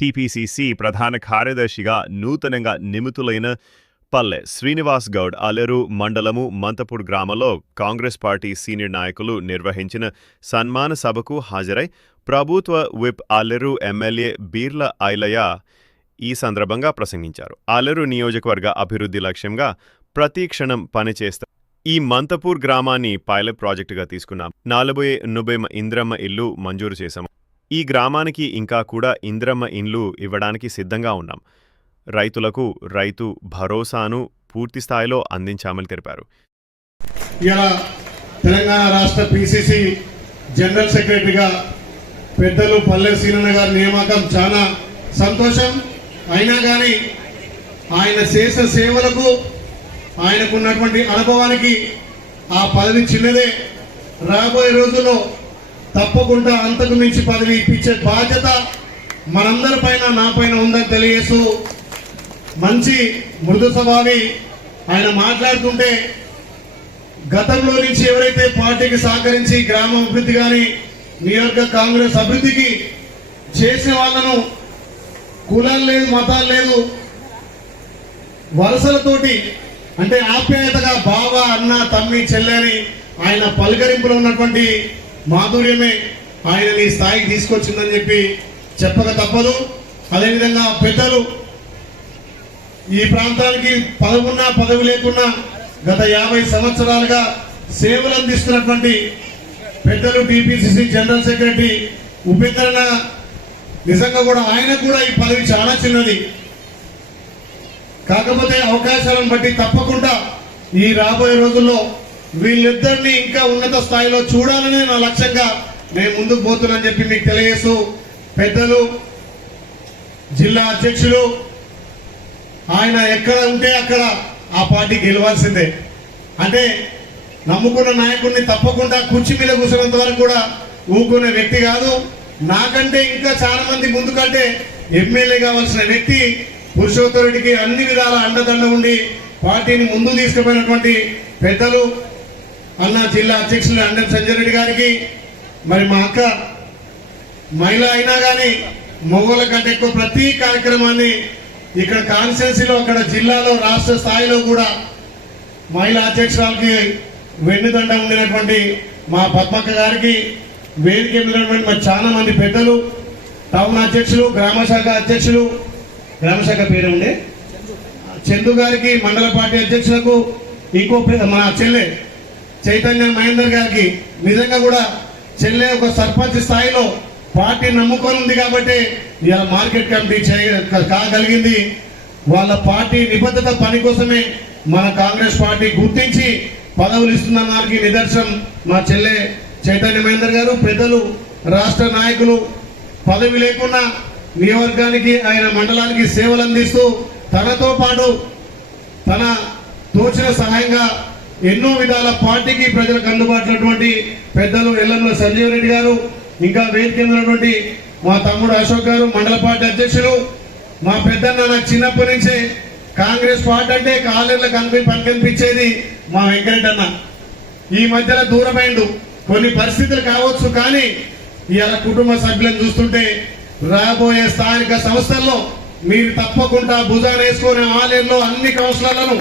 TPCC ప్రధాన కార్యదర్శిగా నూతనంగా నిమితులైన పల్లె శ్రీనివాస్ గౌడ్ అలెరు మండలము మంతపూర్ గ్రామంలో కాంగ్రెస్ పార్టీ సీనియర్ నాయకులు నిర్వహించిన సన్మాన సభకు హాజరై ప్రభుత్వ విప్ అలెరు ఎమ్మెల్యే బీర్ల ఐలయ్య ఈ సందర్భంగా ప్రసంగించారు. అలెరు నియోజకవర్గ అభివృద్ధి లక్ష్యంగా ప్రతి క్షణం పనిచేస్తా ఈ మంతపూర్ గ్రామాన్ని పైలట్ ప్రాజెక్టుగా తీసుకున్నాం. నాలుబోయే ఎనభై ఇంద్రమ్మ ఇల్లు మంజూరు చేశాం. ఈ గ్రామానికి ఇంకా కూడా ఇంద్రమ్మ ఇండ్లు ఇవ్వడానికి సిద్ధంగా ఉన్నాం. రైతులకు రైతు భరోసాను పూర్తి స్థాయిలో అందించామని తెలిపారు. ఇలా తెలంగాణ రాష్ట్ర పిసిసి జనరల్ సెక్రటరీగా పెద్దలు పల్లె సీనన్న గారి నియామకం చాలా సంతోషం. అయినా కానీ ఆయన చేసిన సేవలకు ఆయనకున్నటువంటి అనుభవానికి ఆ పదవి చిన్నదే. రాబోయే రోజుల్లో తప్పకుండా అంతకు మించి పదవి ఇప్పించే బాధ్యత మనందరి పైన నా పైన ఉందని తెలియజేస్తూ మంచి మృదు స్వభావి ఆయన మాట్లాడుతుంటే గతంలో నుంచి ఎవరైతే పార్టీకి సహకరించి గ్రామ అభివృద్ధి కానీ నియోజక కాంగ్రెస్ అభివృద్ధికి చేసిన వాళ్ళను కులాలు లేదు మతాలు లేదు వలసలతోటి అంటే ఆప్యాయతగా బావ అన్న తమ్మి చెల్లెని ఆయన పలకరింపులో ఉన్నటువంటి మాధుర్యమే ఆయనని స్థాయికి తీసుకొచ్చిందని చెప్పి చెప్పక తప్పదు. అదేవిధంగా పెద్దలు ఈ ప్రాంతానికి పదవున్నా పదవి లేకున్నా గత యాభై సంవత్సరాలుగా సేవలు అందిస్తున్నటువంటి పెద్దలు టీపీసీసీ జనరల్ సెక్రటరీ ఉపేంద్రన నిజంగా కూడా ఆయన కూడా ఈ పదవి చాలా చిన్నది. కాకపోతే అవకాశాలను బట్టి తప్పకుండా ఈ రాబోయే రోజుల్లో వీళ్ళిద్దరిని ఇంకా ఉన్నత స్థాయిలో చూడాలనే నా లక్ష్యంగా నేను ముందుకు పోతున్నానని చెప్పి మీకు తెలియజేస్తూ పెద్దలు జిల్లా అధ్యక్షులు ఆయన ఎక్కడ ఉంటే అక్కడ ఆ పార్టీ గెలవాల్సిందే. అంటే నమ్ముకున్న నాయకుడిని తప్పకుండా కుర్చీ మీద కూర్చున్నంత వరకు కూడా ఊరుకునే వ్యక్తి కాదు. నాకంటే ఇంకా చాలా మంది ముందుకంటే ఎమ్మెల్యే కావాల్సిన వ్యక్తి పురుషోత్తరుడికి అన్ని విధాల అండదండ ఉండి పార్టీని ముందు తీసుకుపోయినటువంటి పెద్దలు అన్న జిల్లా అధ్యక్షులు అండం సంజయ్ రెడ్డి గారికి మరి మా అక్క మహిళ అయినా కానీ మొగోళ్ళ కంటే ఎక్కువ ప్రతి కార్యక్రమాన్ని ఇక్కడ కాన్స్టిట్యున్సీలో అక్కడ జిల్లాలో రాష్ట్ర స్థాయిలో కూడా మహిళా అధ్యక్షురాలకి వెన్నుదండ ఉండినటువంటి మా పద్మక్క గారికి వేదిక మీద మరి చాలా మంది పెద్దలు టౌన్ అధ్యక్షులు గ్రామశాఖ అధ్యక్షులు గ్రామశాఖ పేరు ఉండే చందు గారికి మండల పార్టీ అధ్యక్షులకు ఇంకో మన చెల్లె చైతన్య మహేందర్ గారికి నిజంగా కూడా చెల్లె ఒక సర్పంచ్ స్థాయిలో పార్టీ నమ్ముకొని ఉంది కాబట్టి ఇలా మార్కెట్ కమిటీ చేయ కాగలిగింది. వాళ్ళ పార్టీ నిబద్ధత పని కోసమే మన కాంగ్రెస్ పార్టీ గుర్తించి పదవులు ఇస్తున్న వారికి నిదర్శనం మా చెల్లె చైతన్య మహేందర్ గారు. పెద్దలు రాష్ట్ర నాయకులు పదవి లేకుండా నియోజకానికి ఆయన మండలానికి సేవలు అందిస్తూ తనతో పాటు తన తోచిన సహాయంగా ఎన్నో విధాల పార్టీకి ప్రజలకు అందుబాటులోటువంటి పెద్దలు ఎల్లంలో సంజీవ్ రెడ్డి గారు ఇంకా వేదిక ఉన్నటువంటి మా తమ్ముడు అశోక్ గారు మండల పార్టీ అధ్యక్షులు మా పెద్దన్న నాకు చిన్నప్పటి నుంచే కాంగ్రెస్ పార్టీ అంటే కాలేర్లో కనిపి పని కనిపించేది మా వెంకటన్న. ఈ మధ్యలో దూరమైండు. కొన్ని పరిస్థితులు కావచ్చు కానీ ఇవాళ కుటుంబ సభ్యులను చూస్తుంటే రాబోయే స్థానిక సంస్థల్లో మీరు తప్పకుండా భుజాన్ని వేసుకునే ఆలయంలో అన్ని కౌన్సిలర్లను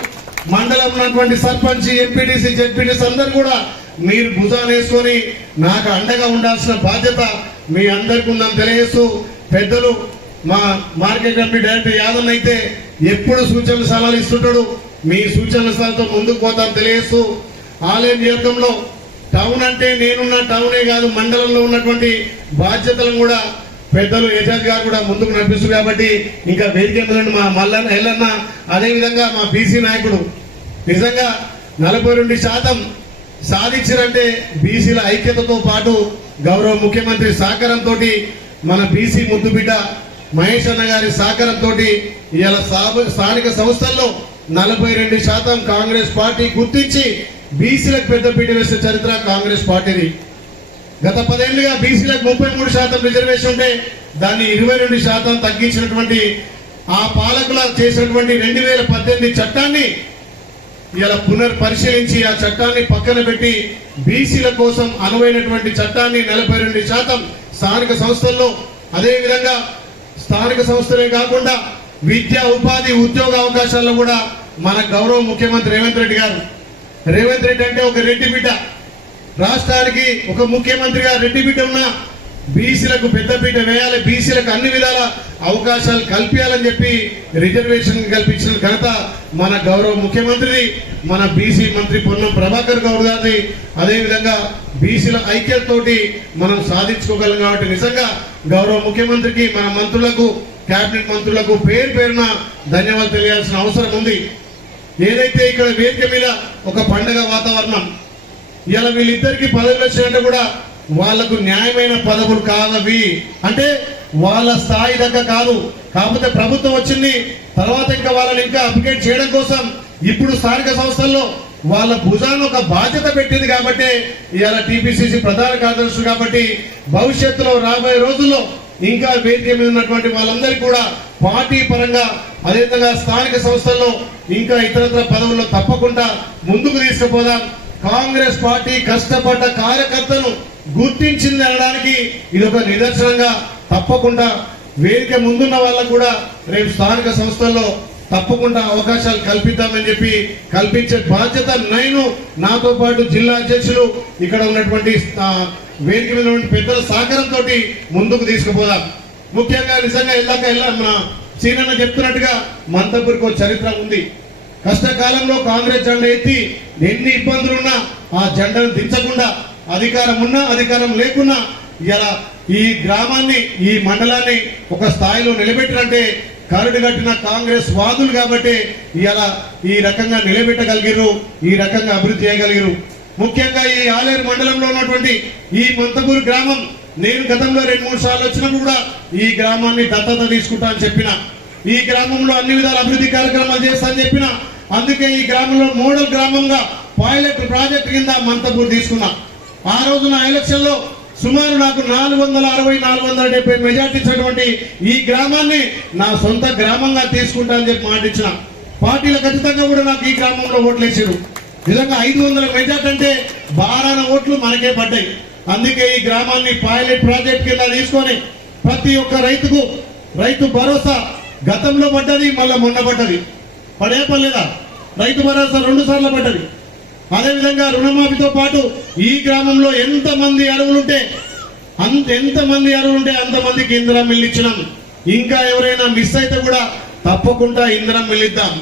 మండలం ఉన్నటువంటి సర్పంచ్ ఎంపీటీసీ జెడ్పీటీసీ అందరు కూడా మీరు భుజాలు వేసుకొని నాకు అండగా ఉండాల్సిన బాధ్యత మీ అందరికీ ఉందని తెలియజేస్తూ పెద్దలు మా మార్కెట్ కమిటీ డైరెక్టర్ యాదవ్ అయితే ఎప్పుడు సూచనలు సలహాలు ఇస్తుంటాడు మీ సూచనల సలహాలతో ముందుకు పోతాను తెలియజేస్తూ ఆలయ నియోజకంలో టౌన్ అంటే నేనున్న టౌనే కాదు మండలంలో ఉన్నటువంటి బాధ్యతలను కూడా పెద్దలు ఏజాజ్ గారు కూడా ముందుకు నడిపిస్తారు కాబట్టి ఇంకా వేదిక మా మల్లన్న ఎల్లన్న అదేవిధంగా మా బీసీ నాయకుడు. నిజంగా నలభై రెండు శాతం సాధించినంటే బీసీల ఐక్యతతో పాటు గౌరవ ముఖ్యమంత్రి సహకారంతో మన బీసీ ముద్దు బిడ్డ మహేష్ అన్న గారి సహకారంతో ఇవాళ స్థానిక సంస్థల్లో నలభై రెండు శాతం కాంగ్రెస్ పార్టీ గుర్తించి బీసీలకు పెద్దపీట వేసిన చరిత్ర కాంగ్రెస్ పార్టీది. గత పదేళ్ళుగా బీసీలకు ముప్పై మూడు శాతం రిజర్వేషన్ ఉంటే దాన్ని ఇరవై రెండు శాతం తగ్గించినటువంటి ఆ పాలకుల చేసినటువంటి రెండు వేల పద్దెనిమిది చట్టాన్ని ఇలా పునర్ పరిశీలించి ఆ చట్టాన్ని పక్కన పెట్టి బీసీల కోసం అనువైనటువంటి చట్టాన్ని నలభై రెండు శాతం స్థానిక సంస్థల్లో అదేవిధంగా స్థానిక సంస్థలే కాకుండా విద్యా ఉపాధి ఉద్యోగ అవకాశాల్లో కూడా మన గౌరవ ముఖ్యమంత్రి రేవంత్ రెడ్డి గారు. రేవంత్ రెడ్డి అంటే ఒక రెడ్డి బిడ్డ. రాష్ట్రానికి ఒక ముఖ్యమంత్రిగా రెడ్డి బిడ్డ ఉన్న బీసీలకు పెద్దపీట వేయాలి బీసీలకు అన్ని విధాల అవకాశాలు కల్పించాలని చెప్పి రిజర్వేషన్ కల్పించిన ఘనత మన గౌరవ ముఖ్యమంత్రిది మన బీసీ మంత్రి పొన్నం ప్రభాకర్ గౌడ్ గారిది. అదేవిధంగా బీసీల ఐక్యతతోటి మనం సాధించుకోగలం కాబట్టి నిజంగా గౌరవ ముఖ్యమంత్రికి మన మంత్రులకు కేబినెట్ మంత్రులకు పేరు పేరున ధన్యవాదాలు తెలియాల్సిన అవసరం ఉంది. ఏదైతే ఇక్కడ వేదిక మీద ఒక పండగ వాతావరణం ఇలా వీళ్ళిద్దరికి పదవులు వచ్చినట్టు కూడా వాళ్ళకు న్యాయమైన పదవులు కాదవి అంటే వాళ్ళ స్థాయి దగ్గర కాదు. కాకపోతే ప్రభుత్వం వచ్చింది తర్వాత ఇంకా వాళ్ళని ఇంకా అప్డేట్ చేయడం కోసం ఇప్పుడు స్థానిక సంస్థల్లో వాళ్ళ భుజాన్ని ఒక బాధ్యత పెట్టింది కాబట్టి ఇవాళ టీపీసీసీ ప్రధాన కార్యదర్శులు కాబట్టి భవిష్యత్తులో రాబోయే రోజుల్లో ఇంకా వేదిక మీద ఉన్నటువంటి వాళ్ళందరికీ కూడా పార్టీ పరంగా అదేవిధంగా స్థానిక సంస్థల్లో ఇంకా ఇతరత్ర పదవుల్లో తప్పకుండా ముందుకు తీసుకుపోదాం. కాంగ్రెస్ పార్టీ కష్టపడ్డ కార్యకర్తను గుర్తించింది అనడానికి ఇది ఒక నిదర్శనంగా తప్పకుండా వేదిక ముందున్న వాళ్ళకు కూడా రేపు స్థానిక సంస్థల్లో తప్పకుండా అవకాశాలు కల్పిద్దామని చెప్పి కల్పించే బాధ్యత నేను నాతో పాటు జిల్లా అధ్యక్షులు ఇక్కడ ఉన్నటువంటి వేదిక మీద ఉన్న పెద్దల సహకారంతో ముందుకు తీసుకుపోదాం. ముఖ్యంగా నిజంగా వెళ్ళాక వెళ్ళా మన సీనన్న చెప్తున్నట్టుగా మంతపూర్కి ఒక చరిత్ర ఉంది. కష్టకాలంలో కాంగ్రెస్ జెండా ఎత్తి ఎన్ని ఇబ్బందులున్నా ఆ జెండాను దించకుండా అధికారం ఉన్నా అధికారం లేకున్నా ఇలా ఈ గ్రామాన్ని ఈ మండలాన్ని ఒక స్థాయిలో నిలబెట్టినంటే కరడు కట్టిన కాంగ్రెస్ వాదులు కాబట్టి ఇలా ఈ రకంగా నిలబెట్టగలిగిరు ఈ రకంగా అభివృద్ధి చేయగలిగిరు ముఖ్యంగా ఈ ఆలేరు మండలంలో ఉన్నటువంటి ఈ మంతపూర్ గ్రామం నేను గతంలో రెండు మూడు సార్లు వచ్చినప్పుడు కూడా ఈ గ్రామాన్ని దత్తత తీసుకుంటా అని చెప్పిన. ఈ గ్రామంలో అన్ని విధాల అభివృద్ధి కార్యక్రమాలు చేస్తా చెప్పిన అందుకే ఈ గ్రామంలో మోడల్ గ్రామంగా పైలట్ ప్రాజెక్ట్ కింద మంతపూర్ తీసుకున్నా. ఆ రోజున నా ఎలక్షన్లో సుమారు నాకు నాలుగు వందల అరవై నాలుగు వందల డెబ్బై మెజార్టీ ఇచ్చినటువంటి ఈ గ్రామాన్ని నా సొంత గ్రామంగా తీసుకుంటా అని చెప్పి మాట ఇచ్చిన. పార్టీలు ఖచ్చితంగా కూడా నాకు ఈ గ్రామంలో ఓట్లు వేసారు నిజంగా ఐదు వందల మెజార్టీ అంటే బారాన ఓట్లు మనకే పడ్డాయి. అందుకే ఈ గ్రామాన్ని పైలట్ ప్రాజెక్ట్ కింద తీసుకొని ప్రతి ఒక్క రైతుకు రైతు భరోసా గతంలో పడ్డది మళ్ళీ మొన్న పడ్డది. పడే పర్లేదా రైతు భరోసా రెండు సార్లు పడ్డది. అదేవిధంగా రుణమాఫీతో పాటు ఈ గ్రామంలో ఎంతమంది అరువులుంటే అంత ఎంతమంది అరువులుంటే అంతమందికి ఇందిరం మిల్లు ఇచ్చినాం. ఇంకా ఎవరైనా మిస్ అయితే కూడా తప్పకుండా ఇందిరం మిల్లు ఇద్దాం.